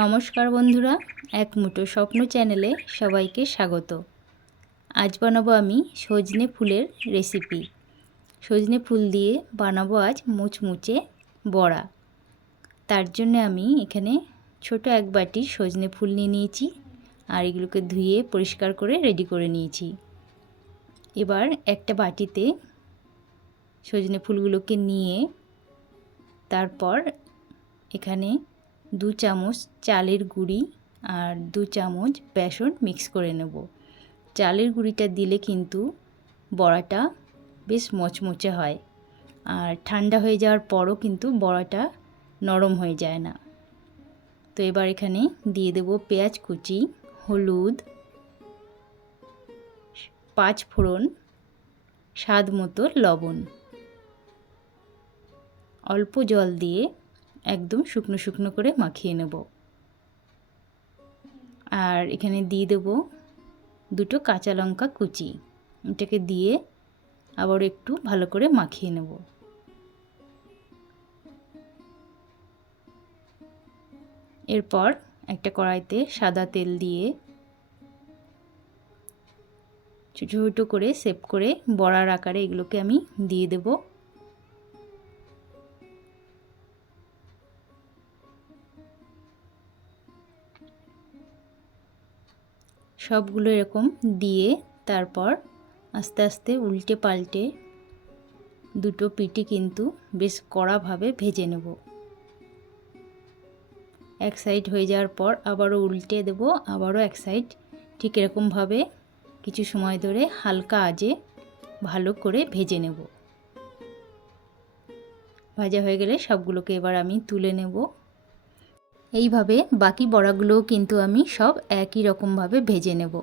নমস্কার বন্ধুরা, এক মুঠো স্বপ্ন চ্যানেলে সবাইকে স্বাগত। আজ বানাবো আমি সজনে ফুলের রেসিপি সজনে ফুল দিয়ে বানাবো আজ মুচমুচে বড়া। তার জন্য আমি এখানে ছোট এক বাটি সজনে ফুল নিয়ে নিয়েছি আর এগুলোকে ধুয়ে পরিষ্কার করে রেডি করে নিয়েছি। এবার একটা বাটিতে সজনে ফুলগুলোকে নিয়ে তারপর এখানে দু চামচ চালের গুঁড়ি আর দু চামচ বেসন মিক্স করে নেব। চালের গুঁড়িটা দিলে কিন্তু বড়াটা বেশ মচমচে হয় আর ঠান্ডা হয়ে যাওয়ার পরও কিন্তু বড়াটা নরম হয়ে যায় না। তো এবার এখানে দিয়ে দেব পেঁয়াজ কুচি, হলুদ, পাঁচ ফোড়ন, স্বাদ মতো লবণ। অল্প জল দিয়ে একদম শুকনো শুকনো করে মাখিয়ে নেব। আর এখানে দিয়ে দেব দুটো কাঁচা লঙ্কা কুচি। এটাকে দিয়ে আবার একটু ভালো করে মাখিয়ে নেব। এরপর একটা কড়াইতে সাদা তেল দিয়ে ছোটো ছোটো করে সেভ করে বড়ার আকারে এগুলোকে আমি দিয়ে দেবো। সবগুলো এরকম দিয়ে তারপর আস্তে আস্তে উল্টে পাল্টে দুটো পিটি কিন্তু বেশ কড়াভাবে ভেজে নেব। এক সাইড হয়ে যাওয়ার পর আবারও উল্টে দেব, আবারও এক সাইড। ঠিক এরকমভাবে কিছু সময় ধরে হালকা আজে ভালো করে ভেজে নেব। ভাজা হয়ে গেলে সবগুলোকে এবার আমি তুলে নেব। এইভাবে বাকি বড়াগুলোও কিন্তু আমি সব একই রকমভাবে ভেজে নেব।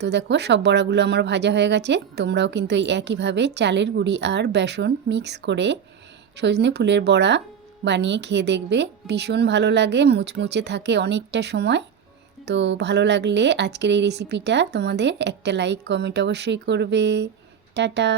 তো দেখো, সব বড়াগুলো আমার ভাজা হয়ে গেছে। তোমরাও কিন্তু এই একইভাবে চালের গুঁড়ি আর বেসন মিক্স করে সজনে ফুলের বড়া বানিয়ে খেয়ে দেখবে। ভীষণ ভালো লাগে, মুচমুচে থাকে অনেকটা সময়। তো ভালো লাগলে আজকের এই রেসিপিটা তোমাদের একটা লাইক কমেন্ট অবশ্যই করবে। টাটা!